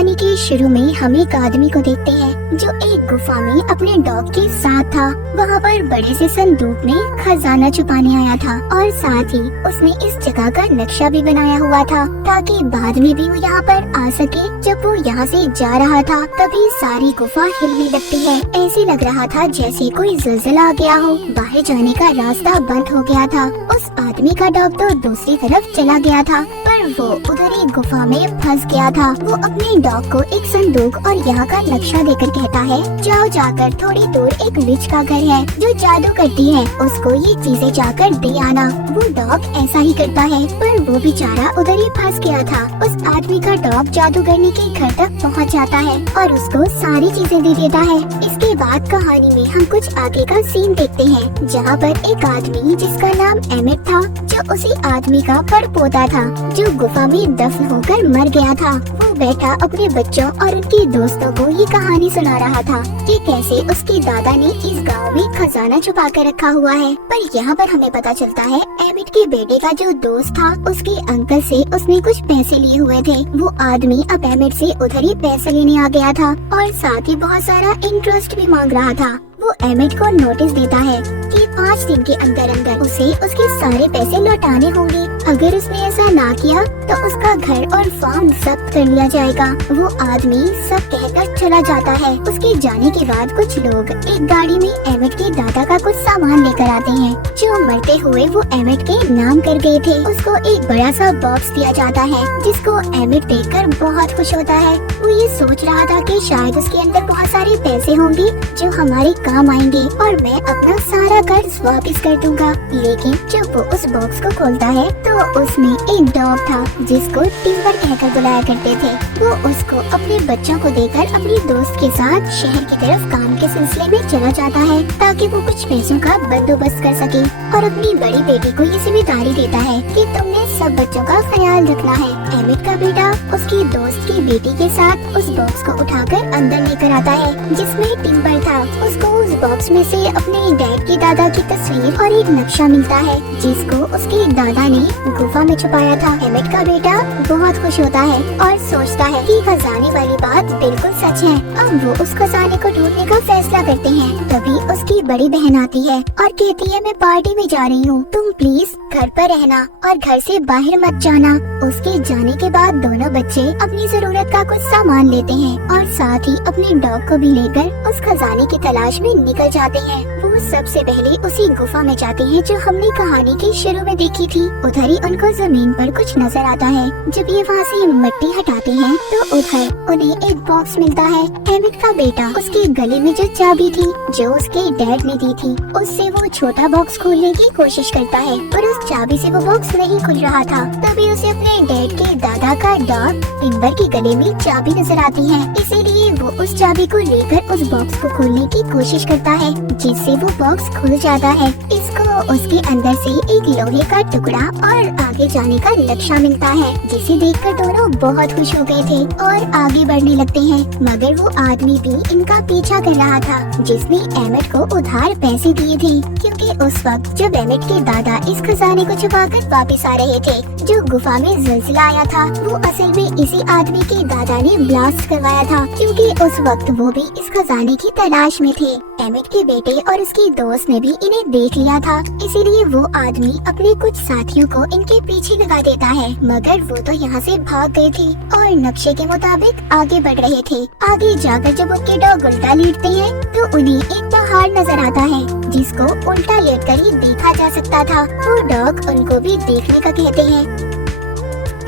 कहानी के शुरू में हम एक आदमी को देखते हैं जो एक गुफा में अपने डॉग के साथ था। वहाँ पर बड़े से संदूक में खजाना छुपाने आया था और साथ ही उसने इस जगह का नक्शा भी बनाया हुआ था ताकि बाद में भी वो यहाँ पर आ सके। जब वो यहाँ से जा रहा था तभी सारी गुफा हिलने लगती है। ऐसे लग रहा था जैसे कोई ज़लज़ला आ गया हो। बाहर जाने का रास्ता बंद हो गया था। उस आदमी का डॉग तो दूसरी तरफ चला गया था पर वो उधर ही गुफा में फंस गया था। वो अपने डॉग को एक संदूक और यहाँ का नक्शा देकर कहता है, जाओ जाकर थोड़ी दूर एक विच का घर है जो जादू करती है, उसको ये चीजें जाकर दे आना। वो डॉग ऐसा ही करता है पर वो बेचारा उधर ही फंस गया था। उस आदमी का डॉग जादूगरनी के घर तक पहुँच जाता है और उसको सारी चीजें दे देता है। इसके बाद कहानी में हम कुछ आगे का सीन देखते हैं जहाँ पर एक आदमी जिसका नाम एमिट था, जो उसी आदमी का परपोता था जो गुफा में दफन होकर मर गया था। वो बैठा अपने बच्चों और उनके दोस्तों को ये कहानी सुना रहा था कि कैसे उसके दादा ने इस गांव में खजाना छुपा कर रखा हुआ है। पर यहाँ पर हमें पता चलता है एमिट के बेटे का जो दोस्त था उसके अंकल से उसने कुछ पैसे लिए हुए थे। वो आदमी अब एमिट से उधर ही पैसे लेने आ गया था और साथ ही बहुत सारा इंटरेस्ट भी मांग रहा था। वो एमिट को नोटिस देता है कि 5 दिन के अंदर अंदर उसे उसके सारे पैसे लौटाने होंगे। अगर उसने ऐसा ना किया तो उसका घर और फार्म जब्त कर लिया जाएगा। वो आदमी सब कहकर चला जाता है। उसके जाने के बाद कुछ लोग एक गाड़ी में एमिट के दादा का कुछ सामान लेकर आते हैं जो मरते हुए वो एमिट के नाम कर गए थे। उसको एक बड़ा सा बॉक्स दिया जाता है जिसको एमिट देखकर बहुत खुश होता है। वो ये सोच रहा था कि शायद उसके अंदर बहुत सारे पैसे होंगे जो हमारे काम आएंगे और मैं अपना सारा कर्ज वापस कर दूंगा। लेकिन जब वो उस बॉक्स को खोलता है तो उसमें एक डॉग था जिसको टिम्बर कहकर बुलाया करते थे। वो उसको अपने बच्चों को देकर अपने दोस्त के साथ शहर की तरफ काम के सिलसिले में चला जाता है ताकि वो कुछ पैसों का बंदोबस्त कर सके और अपनी बड़ी बेटी को ये जिम्मेदारी देता है कि तुमने सब बच्चों का ख्याल रखना है। एमिट का बेटा उसकी दोस्त की बेटी के साथ उस बॉक्स को उठाकर अंदर लेकर आता है जिसमें टिम्बर था। उसको उस बॉक्स में से अपने डैड के दादा की तस्वीर और एक नक्शा मिलता है जिसको उसके दादा ने गुफा में छुपाया था। एमिट का बेटा बहुत खुश होता है और सोचता है कि खजाने वाली बात बिल्कुल सच है। अब वो उस खजाने को ढूंढने का फैसला करते हैं। तभी उसकी बड़ी बहन आती है और कहती है, मैं पार्टी में जा रही हूँ, तुम प्लीज घर पर रहना और घर से बाहर मत जाना। उसके जाने के बाद दोनों बच्चे अपनी जरूरत का कुछ सामान लेते हैं और साथ ही अपने डॉग को भी लेकर उस खजाने की तलाश में निकल जाते हैं। वो सबसे पहले उसी गुफा में जाते हैं जो हमने कहानी के शुरू में देखी थी। उधर ही उनको जमीन पर कुछ नजर आता है। जब ये वहाँ से मिट्टी हटाते हैं तो उधर उन्हें एक बॉक्स मिलता है। एमिट का बेटा उसके गले में जो चाबी थी जो उसके डैड ने दी थी उससे वो छोटा बॉक्स खोलने की कोशिश करता है पर उस चाबी से वो बॉक्स नहीं खुल रहा था। तभी उसे अपने डैड के दादा का डॉग टिम्बर के गले में चाबी नजर आती है। इसीलिए वो उस चाबी को लेकर उस बॉक्स को खोलने की कोशिश करता है जिससे वो बॉक्स खुल जाता है। इसको उसके अंदर से एक लोहे का टुकड़ा और आगे जाने का नक्शा मिलता है जिसे देखकर दोनों बहुत खुश हो गए थे और आगे बढ़ने लगते हैं। मगर वो आदमी भी इनका पीछा कर रहा था जिसने एमिट को उधार पैसे दिए थे क्योंकि उस वक्त जब एमिट के दादा इस खजाने को छुपाकर वापस आ रहे थे जो गुफा में ज़लज़ला आया था वो असल में इसी आदमी के दादा ने ब्लास्ट करवाया था क्योंकि उस वक्त वो भी इस खजाने की तलाश में थे। एमिट के बेटे और उसके दोस्त ने भी इन्हें देख लिया था इसीलिए वो आदमी अपने कुछ साथियों को इनके पीछे लगा देता है मगर वो तो यहाँ से भाग गए थे और नक्शे के मुताबिक आगे बढ़ रहे थे। आगे जाकर जब उनके डॉग उल्टा लेटते हैं तो उन्हें एक पहाड़ नजर आता है जिसको उल्टा लेटकर ही देखा जा सकता था। वो डॉग उनको भी देखने का कहते हैं।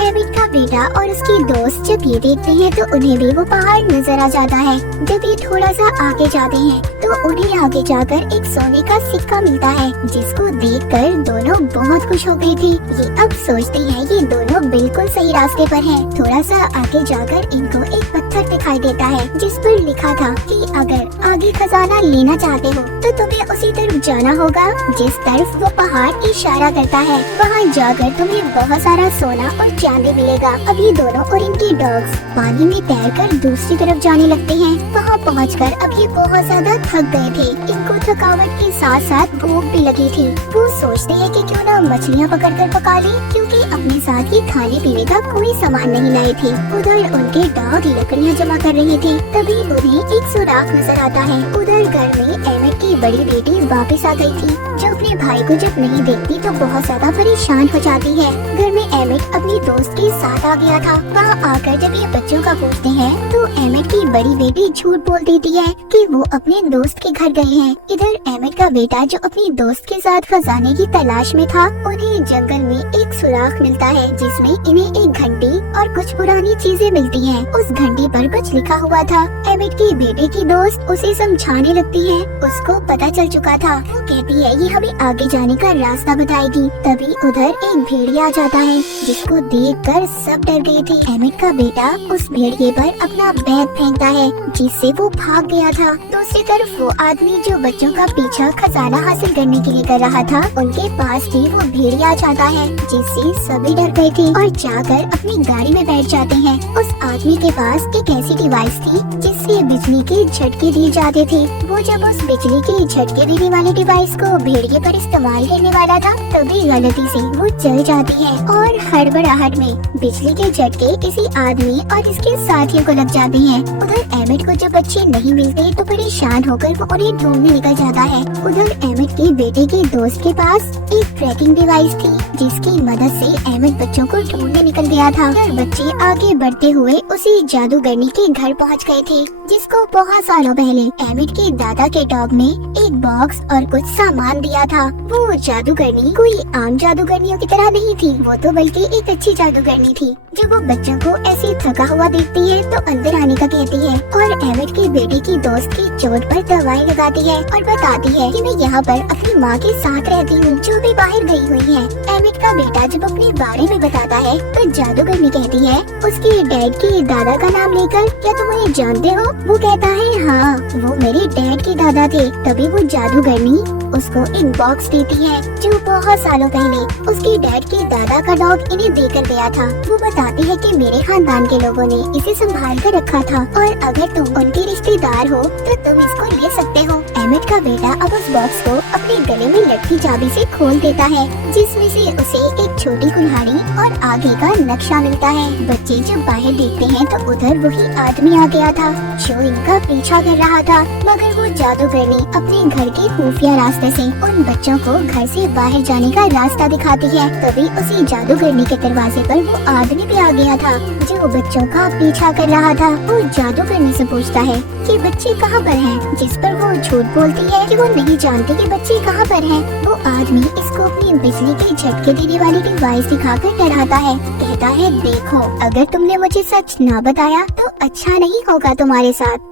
एमिट का बेटा और उसके दोस्त जब ये देखते हैं तो उन्हें भी वो पहाड़ नजर आ जाता है। जब ये थोड़ा सा आगे जाते हैं तो उन्हें आगे जाकर एक सोने का सिक्का मिलता है जिसको देखकर दोनों बहुत खुश हो गए थे। ये अब सोचते हैं ये दोनों बिल्कुल सही रास्ते पर हैं। थोड़ा सा आगे जाकर इनको एक पत्थर दिखाई देता है जिस पर लिखा था कि अगर आगे आगे खजाना लेना चाहते हो तो तुम्हें उसी तरफ जाना होगा जिस तरफ वो पहाड़ इशारा करता है। वहाँ जाकर तुम्हें बहुत सारा सोना और चांदी मिलेगा। अब ये दोनों और इनके डॉग्स पानी में तैरकर दूसरी तरफ जाने लगते हैं। वहाँ पहुंचकर अब ये बहुत ज्यादा थक गए थे। इनको थकावट के साथ साथ भूख भी लगी थी। वो सोचते हैं कि क्यों ना मछलियाँ पकड़कर पका लें, क्योंकि अपने साथ ये खाने पीने का कोई सामान नहीं लाए थे। उधर उनके डॉग लकड़ियाँ जमा कर रहे थे। तभी उन्हें एक सुराख नजर आता है। उधर घर में एमिट की बड़ी बेटी वापस आ गई थी, जो अपने भाई को जब नहीं देखती तो बहुत ज्यादा परेशान हो जाती है। घर में एमिट अपनी दोस्त के साथ आ गया था। वहाँ आकर जब ये बच्चों का पूछते हैं तो एमिट की बड़ी बेटी झूठ बोल देती है कि वो अपने दोस्त के घर गए हैं। इधर एमिट का बेटा जो अपनी दोस्त के साथ खजाने की तलाश में था, उन्हें जंगल में एक सुराख मिलता है जिसमें इन्हें एक घंटी और कुछ पुरानी चीजें मिलती हैं। उस घंटी पर कुछ लिखा हुआ था। एमिट की बेटे की दोस्त उसे समझाने लगती है। उसको पता चल चुका था। वो कहती है ये हमें आगे जाने का रास्ता बताएगी। तभी उधर एक भेड़िया आ जाता है, जिसको देखकर सब डर गए थे। एमिट का बेटा उस भेड़िए पर अपना बैग फेंकता है, जिससे वो भाग गया था। दूसरी तरफ वो आदमी जो बच्चों का पीछा खजाना हासिल करने के लिए कर रहा था, उनके पास भी वो भेड़िया आ जाता है, जिससे सभी डर गए थे और जाकर अपनी गाड़ी में बैठ जाते हैं। उस आदमी के पास एक ऐसी डिवाइस थी जिससे बिजली के झटके दिए जाते थे। वो जब उस बिजली के झटके देने वाले डिवाइस को भेड़िए पर इस्तेमाल करने वाला था, तभी गलती से वो जल जाती है और हड़बड़ाहट में बिजली के झटके किसी आदमी और इसके साथियों को लग जाते हैं। उधर एमिट को जब बच्चे नहीं मिलते तो परेशान होकर वो उन्हें ढूंढने निकल जाता है। उधर एमिट के बेटे के दोस्त के पास एक ट्रैकिंग डिवाइस थी, जिसकी मदद से एमिट बच्चों को ढूंढने निकल गया था। बच्चे आगे बढ़ते हुए उसी जादूगरनी के घर पहुंच गए थे, जिसको बहुत सालों पहले एमिट के दादा के डॉग ने एक बॉक्स और कुछ सामान दिया था। वो जादूगरनी कोई आम जादूगरनियों की तरह नहीं थी, वो तो बल्कि एक अच्छी जादूगरनी थी। जब वो बच्चों को ऐसे थका हुआ देखती है तो अंदर आने का कहती है और एमिट के बेटे की दोस्त की चोट पर दवाई लगाती है और बताती है कि मैं यहाँ पर अपनी माँ के साथ रहती हूँ, जो भी बाहर गई हुई है। एमिट का बेटा जब अपने बारे में बताता है तो जादूगरनी कहती है उसके डैड के दादा का नाम लेकर, क्या तुम उन्हें जानते हो? वो कहता है हाँ, वो मेरे डैड के दादा थे। तभी वो जादूगरनी उसको एक बॉक्स देती है जो बहुत सालों पहले उसके डैड के दादा का डॉग इन्हें देकर गया था। वो बताती है कि मेरे खानदान के लोगों ने इसे संभाल कर रखा था और अगर तुम उनके रिश्तेदार हो तो तुम इसको ले सकते हो। एमिट का बेटा अब उस बॉक्स को अपने गले में लटकी चाबी से खोल देता है, जिसमें से उसे एक छोटी कुल्हाड़ी और आगे का नक्शा मिलता है। बच्चे जब बाहर देखते हैं तो उधर वही आदमी आ गया था जो इनका पीछा कर रहा था, मगर वो जादूगरनी अपने घर के खुफिया रास्ते से उन बच्चों को घर से बाहर जाने का रास्ता दिखाती है। तभी उसी जादूगरनी के दरवाजे पर वो आदमी भी आ गया था जो बच्चों का पीछा कर रहा था। वो जादूगरनी से पूछता है कि बच्चे कहाँ पर हैं, जिस पर वो झूठ बोलती है कि वो नहीं जानती कि बच्चे कहाँ पर हैं। वो आदमी इसको अपनी बिजली के झटके देने वाली डिवाइस दिखाकर डराता है। कहता है देखो, अगर तुमने मुझे सच ना बताया तो अच्छा नहीं होगा तुम्हारे साथ।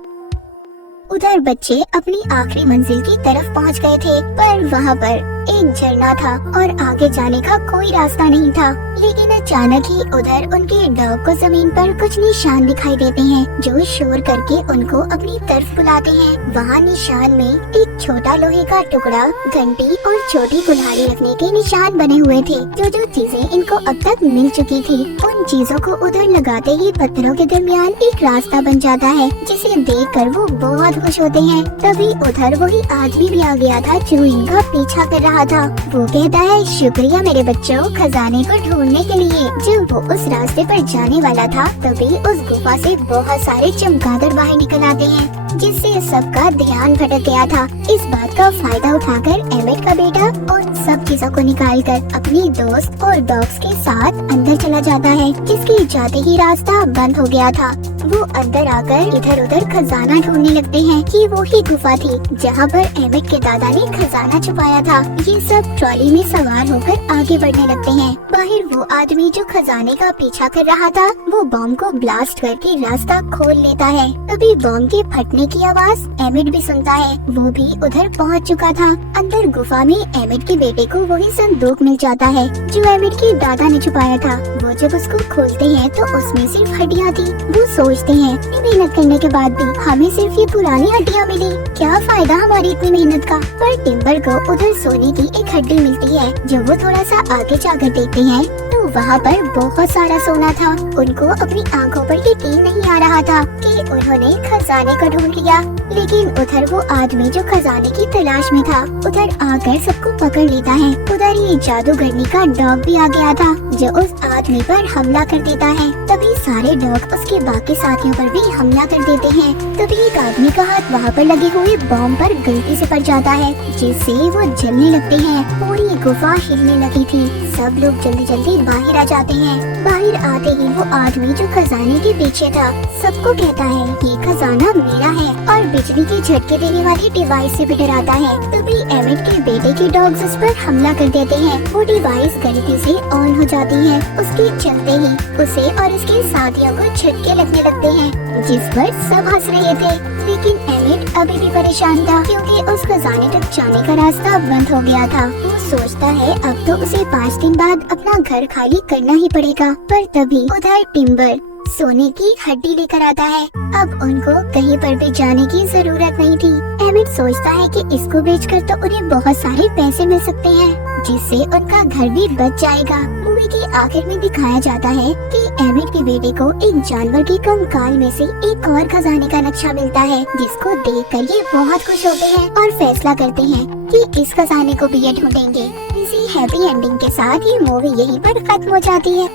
उधर बच्चे अपनी आखिरी मंजिल की तरफ पहुंच गए थे, पर वहां पर एक झरना था और आगे जाने का कोई रास्ता नहीं था। लेकिन अचानक ही उधर उनके डॉग को जमीन पर कुछ निशान दिखाई देते हैं जो शोर करके उनको अपनी तरफ बुलाते हैं। वहाँ निशान में एक छोटा लोहे का टुकड़ा, घंटी और छोटी कुल्हाड़ी रखने के निशान बने हुए थे। जो चीजें इनको अब तक मिल चुकी थी, उन चीजों को उधर लगाते ही पत्थरों के दरमियान एक रास्ता बन जाता है, जिसे देखकर वो बहुत खुश होते हैं। तभी उधर वही आदमी भी आ गया था जो इनका पीछा कर रहा था। वो कहता है शुक्रिया मेरे बच्चों, खजाने को ढूंढने के लिए। जब वो उस रास्ते पर जाने वाला था तभी उस गुफा से बहुत सारे चमगादड़ बाहर निकल आते हैं, जिससे सबका ध्यान भटक गया था। इस बात का फायदा उठाकर एमिट का बेटा उन सब चीजों को निकालकर अपनी दोस्त और डॉग्स के साथ अंदर चला जाता है, जिसके जाते ही रास्ता बंद हो गया था। वो अंदर आकर इधर उधर खजाना ढूंढने लगते हैं कि वो ही गुफा थी जहाँ पर एमिट के दादा ने खजाना छुपाया था। ये सब ट्रॉली में सवार होकर आगे बढ़ने लगते हैं। बाहर वो आदमी जो खजाने का पीछा कर रहा था, वो बॉम्ब को ब्लास्ट करके रास्ता खोल लेता है। तभी बॉम्ब के फटने की आवाज एमिट भी सुनता है। वो भी उधर पहुंच चुका था। अंदर गुफा में एमिट के बेटे को वही संदूक मिल जाता है जो एमिट के दादा ने छुपाया था। वो वो जब उसको खोलते हैं तो उसमें सिर्फ हड्डियाँ थी। वो सोचते हैं इतनी मेहनत करने के बाद भी हमें सिर्फ ये पुरानी हड्डियाँ मिली, क्या फायदा हमारी इतनी मेहनत का। पर टिम्बर को उधर सोने की एक हड्डी मिलती है। जब वो थोड़ा सा आगे जाकर देखते हैं तो वहाँ पर बहुत सारा सोना था। उनको अपनी आंखों पर यकीन नहीं आ रहा था कि उन्होंने खजाने को ढूंढ लिया। लेकिन उधर वो आदमी जो खजाने की तलाश में था उधर आकर सबको पकड़ लेता है। उधर ये जादूगरनी का डॉग भी आ गया था जो उस आदमी पर हमला कर देता है। तभी सारे डॉग उसके बाकी साथियों पर भी हमला कर देते हैं। तभी एक आदमी का हाथ वहाँ पर लगे हुए बॉम्ब पर गलती से पड़ जाता है जिससे वो जलने लगते हैं। पूरी गुफा हिलने लगी थी। सब लोग जल्दी जल्दी बाहर आ जाते हैं। बाहर आते ही वो आदमी जो खजाने के पीछे था सबको कहता है ये खजाना मेरा है और बिजली के झटके देने वाले डिवाइस से भी डराता है। तभी एमिट के बेटे के डॉग्स उस पर हमला कर देते हैं। वो डिवाइस गलती से ऑन हो जाती है। उसके चलते ही उसे और उसके साथियों को झटके लगने लगते हैं जिस पर सब हंस रहे थे। लेकिन एमिट अभी भी परेशान था क्योंकि उस खजाने तक जाने का रास्ता बंद हो गया था। वो सोचता है अब तो उसे 5 दिन बाद अपना घर खाली करना ही पड़ेगा। पर तभी उधर टिम्बर सोने की हड्डी लेकर आता है। अब उनको कहीं पर भी जाने की जरूरत नहीं थी। एमिट सोचता है कि इसको बेचकर तो उन्हें बहुत सारे पैसे मिल सकते हैं जिससे उनका घर भी बच जाएगा। मूवी के आखिर में दिखाया जाता है कि एमिट के बेटे को एक जानवर के कंकाल में से एक और खजाने का नक्शा मिलता है जिसको देखकर ये बहुत खुश होते हैं और फैसला करते हैं कि इस खजाने को भी ये ढूंढेंगे। इसी हैप्पी एंडिंग के साथ ये मूवी यहीं पर खत्म हो जाती है।